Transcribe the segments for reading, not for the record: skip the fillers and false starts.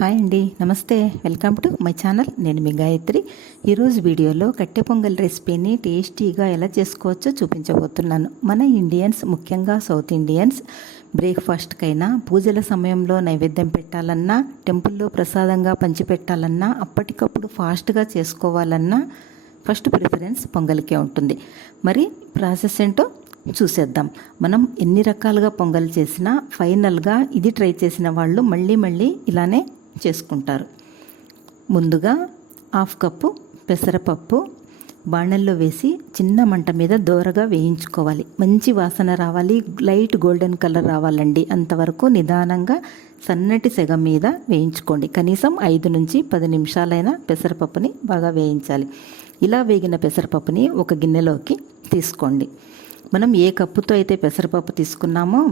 Hi అండి, నమస్తే. Welcome to my channel. నేను మీ గాయత్రి. ఈరోజు వీడియోలో కట్టె పొంగల్ రెసిపీని టేస్టీగా ఎలా చేసుకోవచ్చో చూపించబోతున్నాను. మన ఇండియన్స్, ముఖ్యంగా సౌత్ ఇండియన్స్, బ్రేక్ఫాస్ట్కైనా, పూజల సమయంలో నైవేద్యం పెట్టాలన్నా, టెంపుల్లో ప్రసాదంగా పంచిపెట్టాలన్నా, అప్పటికప్పుడు ఫాస్ట్గా చేసుకోవాలన్నా ఫస్ట్ ప్రిఫరెన్స్ పొంగల్కే ఉంటుంది. మరి ప్రాసెస్ ఏంటో చూసేద్దాం. మనం ఎన్ని రకాలుగా పొంగల్ చేసినా ఫైనల్గా ఇది ట్రై చేసిన వాళ్ళు మళ్ళీ ఇలానే చేసుకుంటారు. ముందుగా 1/2 కప్పు పెసరపప్పు బాణల్లో వేసి చిన్న మంట మీద దోరగా వేయించుకోవాలి. మంచి వాసన రావాలి, లైట్ గోల్డెన్ కలర్ రావాలండి. అంతవరకు నిదానంగా సన్నటి సెగ మీద వేయించుకోండి. కనీసం 5 నుంచి 10 నిమిషాలైనా పెసరపప్పుని బాగా వేయించాలి. ఇలా వేగిన పెసరపప్పుని ఒక గిన్నెలోకి తీసుకోండి. మనం ఏ కప్పుతో అయితే పెసరపప్పు తీసుకున్నామో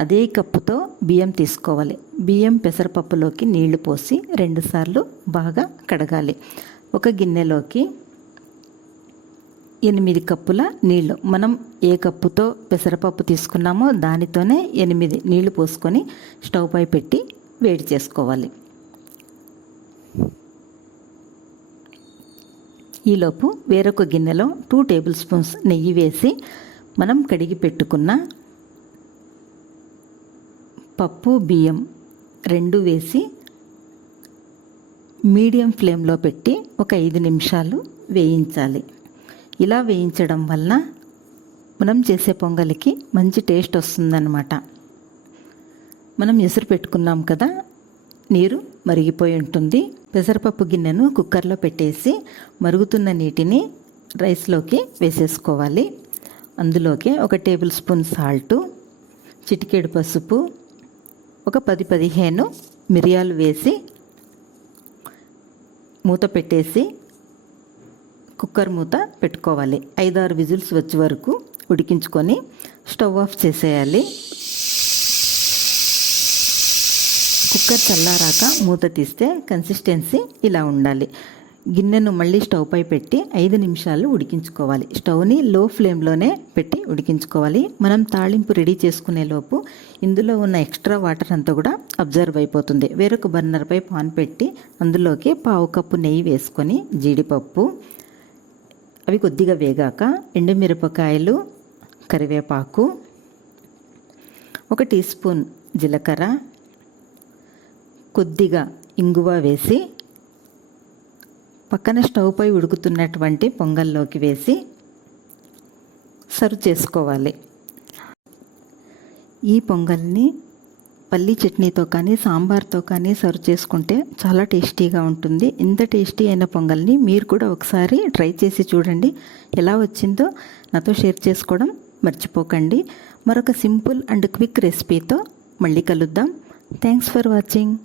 అదే కప్పుతో బియ్యం తీసుకోవాలి. బియ్యం పెసరపప్పులోకి నీళ్లు పోసి 2 సార్లు బాగా కడగాలి. ఒక గిన్నెలోకి 8 కప్పుల నీళ్లు, మనం ఏ కప్పుతో పెసరపప్పు తీసుకున్నామో దానితోనే 8 నీళ్లు పోసుకొని స్టవ్ పై పెట్టి వేడి చేసుకోవాలి. ఈలోపు వేరొక గిన్నెలో 2 టేబుల్ స్పూన్స్ నెయ్యి వేసి మనం కడిగి పెట్టుకున్న పప్పు బియ్యం 2 వేసి మీడియం ఫ్లేమ్లో పెట్టి ఒక 5 నిమిషాలు వేయించాలి. ఇలా వేయించడం వలన మనం చేసే పొంగలికి మంచి టేస్ట్ వస్తుందన్నమాట. మనం ఎసురు పెట్టుకున్నాం కదా, నీరు మరిగిపోయి ఉంటుంది. పెసరపప్పు గిన్నెను కుక్కర్లో పెట్టేసి మరుగుతున్న నీటిని రైస్లోకి వేసేసుకోవాలి. అందులోకి ఒక టేబుల్ స్పూన్ సాల్టు, చిటికెడు పసుపు, ఒక 10-15 మిరియాలు వేసి మూత పెట్టేసి కుక్కర్ మూత పెట్టుకోవాలి. 5-6 విజిల్స్ వచ్చే వరకు ఉడికించుకొని స్టవ్ ఆఫ్ చేసేయాలి. కుక్కర్ చల్లారాక మూత తీస్తే కన్సిస్టెన్సీ ఇలా ఉండాలి. గిన్నెను మళ్ళీ స్టవ్ పై పెట్టి 5 నిమిషాలు ఉడికించుకోవాలి. స్టవ్ని లో ఫ్లేమ్లోనే పెట్టి ఉడికించుకోవాలి. మనం తాళింపు రెడీ చేసుకునే లోపు ఇందులో ఉన్న ఎక్స్ట్రా వాటర్ అంతా కూడా అబ్జర్వ్ అయిపోతుంది. వేరొక బర్నర్పై పాన్ పెట్టి అందులోకి 1/2 కప్పు నెయ్యి వేసుకొని జీడిపప్పు, అవి కొద్దిగా వేగాక ఎండుమిరపకాయలు, కరివేపాకు, 1 టీ స్పూన్ జీలకర్ర, కొద్దిగా ఇంగువ వేసి పక్కన స్టవ్ పై ఉడుకుతున్నటువంటి పొంగల్లోకి వేసి సర్వ్ చేసుకోవాలి. ఈ పొంగల్ని పల్లీ చట్నీతో కానీ సాంబార్తో కానీ సర్వ్ చేసుకుంటే చాలా టేస్టీగా ఉంటుంది. ఇంత టేస్టీ అయిన పొంగల్ని మీరు కూడా ఒకసారి ట్రై చేసి చూడండి. ఎలా వచ్చిందో నాతో షేర్ చేసుకోవడం మర్చిపోకండి. మరొక సింపుల్ అండ్ క్విక్ రెసిపీతో మళ్ళీ కలుద్దాం. Thanks for watching.